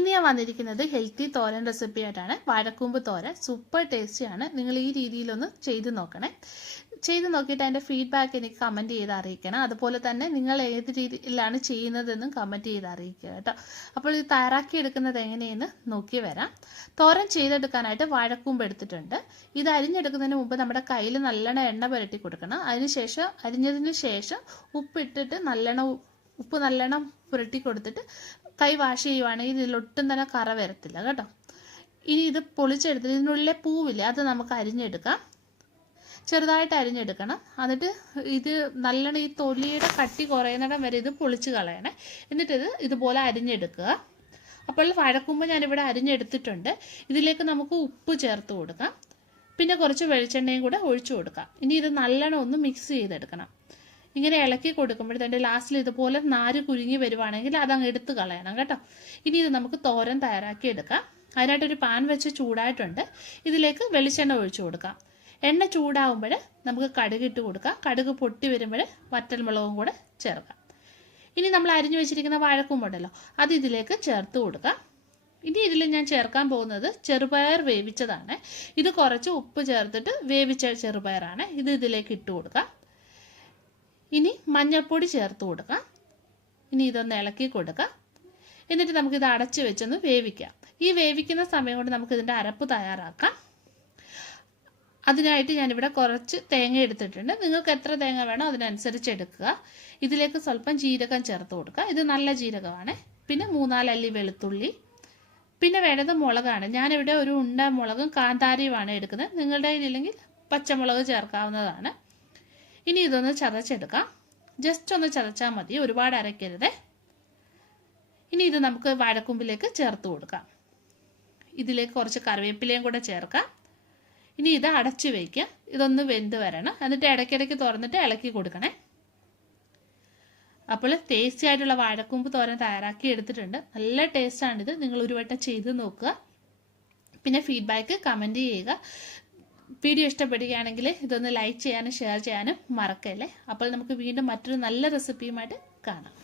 ഇന്ന് ഞാൻ വന്നിരിക്കുന്നത് ഹെൽത്തി തോരൻ റെസിപ്പി ആയിട്ടാണ്. വാഴക്കൂമ്പ് തോരൻ. സൂപ്പർ ടേസ്റ്റിയാണ് നിങ്ങൾ ഈ രീതിയിലൊന്ന് ചെയ്ത് നോക്കണേ. ചെയ്ത് നോക്കിയിട്ട് അതിന്റെ ഫീഡ്ബാക്ക് എനിക്ക് കമന്റ് ചെയ്ത് അറിയിക്കണം. അതുപോലെ തന്നെ നിങ്ങൾ ഏത് രീതിയിലാണ് ചെയ്യുന്നതെന്നും കമന്റ് ചെയ്ത് അറിയിക്കുക കേട്ടോ. അപ്പോൾ ഇത് തയ്യാറാക്കി എടുക്കുന്നത് എങ്ങനെയെന്ന് നോക്കി വരാം. തോരൻ ചെയ്തെടുക്കാനായിട്ട് വാഴക്കൂമ്പ് എടുത്തിട്ടുണ്ട്. ഇത് അരിഞ്ഞെടുക്കുന്നതിന് മുമ്പ് നമ്മുടെ കയ്യിൽ നല്ലവണ്ണം എണ്ണ പുരട്ടി കൊടുക്കണം. അതിനുശേഷം അരിഞ്ഞതിന് ശേഷം ഉപ്പിട്ടിട്ട് നല്ലവണ്ണം ഉപ്പ് നല്ലവണ്ണം പുരട്ടി കൊടുത്തിട്ട് കൈ വാഷ് ചെയ്യുവാണെങ്കിൽ ഇതിലൊട്ടും തന്നെ കറ വരത്തില്ല കേട്ടോ. ഇനി ഇത് പൊളിച്ചെടുത്തിട്ട് ഇതിനുള്ളിലെ പൂവില്ലേ അത് നമുക്ക് അരിഞ്ഞെടുക്കാം. ചെറുതായിട്ട് അരിഞ്ഞെടുക്കണം. എന്നിട്ട് ഇത് നല്ലോണം ഈ തൊലിയുടെ കട്ടി കുറയുന്നിടം വരെ ഇത് പൊളിച്ച് കളയണേ. എന്നിട്ട് ഇത് ഇതുപോലെ അരിഞ്ഞെടുക്കുക. അപ്പോൾ വഴക്കുമ്പോൾ ഞാനിവിടെ അരിഞ്ഞെടുത്തിട്ടുണ്ട്. ഇതിലേക്ക് നമുക്ക് ഉപ്പ് ചേർത്ത് കൊടുക്കാം. പിന്നെ കുറച്ച് വെളിച്ചെണ്ണയും കൂടെ ഒഴിച്ചു കൊടുക്കാം. ഇനി ഇത് നല്ലോണം ഒന്ന് മിക്സ് ചെയ്തെടുക്കണം. ഇങ്ങനെ ഇളക്കി കൊടുക്കുമ്പോഴത്തേന്റെ ലാസ്റ്റിൽ ഇതുപോലെ നാര് കുരുങ്ങി വരുവാണെങ്കിൽ അതങ്ങ് എടുത്ത് കളയണം കേട്ടോ. ഇനി ഇത് നമുക്ക് തോരൻ തയ്യാറാക്കി എടുക്കാം. അതിനായിട്ടൊരു പാൻ വെച്ച് ചൂടായിട്ടുണ്ട്. ഇതിലേക്ക് വെളിച്ചെണ്ണ ഒഴിച്ചു കൊടുക്കാം. എണ്ണ ചൂടാവുമ്പോൾ നമുക്ക് കടുക് ഇട്ട് കൊടുക്കാം. കടുക് പൊട്ടി വരുമ്പോൾ വറ്റൽമുളകും കൂടെ ചേർക്കാം. ഇനി നമ്മൾ അരിഞ്ഞു വെച്ചിരിക്കുന്ന വാഴക്കുമ്പോണ്ടല്ലോ അത് ഇതിലേക്ക് ചേർത്ത് കൊടുക്കാം. ഇനി ഇതിൽ ഞാൻ ചേർക്കാൻ പോകുന്നത് ചെറുപയർ വേവിച്ചതാണ്. ഇത് കുറച്ച് ഉപ്പ് ചേർത്തിട്ട് വേവിച്ച ചെറുപയറാണ്. ഇത് ഇതിലേക്ക് ഇട്ട് കൊടുക്കാം. ഇനി മഞ്ഞൾപ്പൊടി ചേർത്ത് കൊടുക്കാം. ഇനി ഇതൊന്ന് ഇളക്കി കൊടുക്കാം. എന്നിട്ട് നമുക്കിത് അടച്ച് വെച്ചൊന്ന് വേവിക്കാം. ഈ വേവിക്കുന്ന സമയം കൊണ്ട് നമുക്ക് ഇതിന്റെ അരപ്പ് തയ്യാറാക്കാം. അതിനായിട്ട് ഞാനിവിടെ കുറച്ച് തേങ്ങ എടുത്തിട്ടുണ്ട്. നിങ്ങൾക്ക് എത്ര തേങ്ങ വേണോ അതിനനുസരിച്ച് എടുക്കുക. ഇതിലേക്ക് സ്വല്പം ജീരകം ചേർത്ത് കൊടുക്കുക ഇത് നല്ല ജീരകമാണ്. പിന്നെ മൂന്നാലല്ലി വെളുത്തുള്ളി. പിന്നെ വേണ്ടത് മുളകാണ്. ഞാനിവിടെ ഒരു ഉണ്ട മുളകും കാന്താരിയുമാണ് എടുക്കുന്നത്. നിങ്ങളുടെ കയ്യിലില്ലെങ്കിൽ പച്ചമുളക് ചേർക്കാവുന്നതാണ്. ഇനി ഇതൊന്ന് ചതച്ചെടുക്കാം. ജസ്റ്റ് ഒന്ന് ചതച്ചാൽ മതി. ഒരുപാട് അരയ്ക്കരുത് ഇനി ഇത് നമുക്ക് വാഴക്കൊമ്പിലേക്ക് ചേർത്ത് കൊടുക്കാം. ഇതിലേക്ക് കുറച്ച് കറിവേപ്പിലയും കൂടെ ചേർക്കാം. ഇനി ഇത് അടച്ചു വയ്ക്കുക ഇതൊന്ന് വെന്ത് വരണം. എന്നിട്ട് ഇടയ്ക്കിടയ്ക്ക് തുറന്നിട്ട് ഇളക്കി കൊടുക്കണേ. അപ്പോൾ ടേസ്റ്റി ആയിട്ടുള്ള വാഴക്കൂമ്പ് തോരൻ തയ്യാറാക്കി എടുത്തിട്ടുണ്ട്. നല്ല ടേസ്റ്റാണിത് നിങ്ങൾ ഒരു വട്ടം ചെയ്ത് നോക്കുക. പിന്നെ ഫീഡ്ബാക്ക് കമന്റ് ചെയ്യുക. വീഡിയോ ഇഷ്ടപ്പെടുകയാണെങ്കിൽ ഇതൊന്ന് ലൈക്ക് ചെയ്യാനും ഷെയർ ചെയ്യാനും മറക്കല്ലേ? അപ്പോൾ നമുക്ക് വീണ്ടും മറ്റൊരു നല്ല റെസിപ്പിയുമായിട്ട് കാണാം.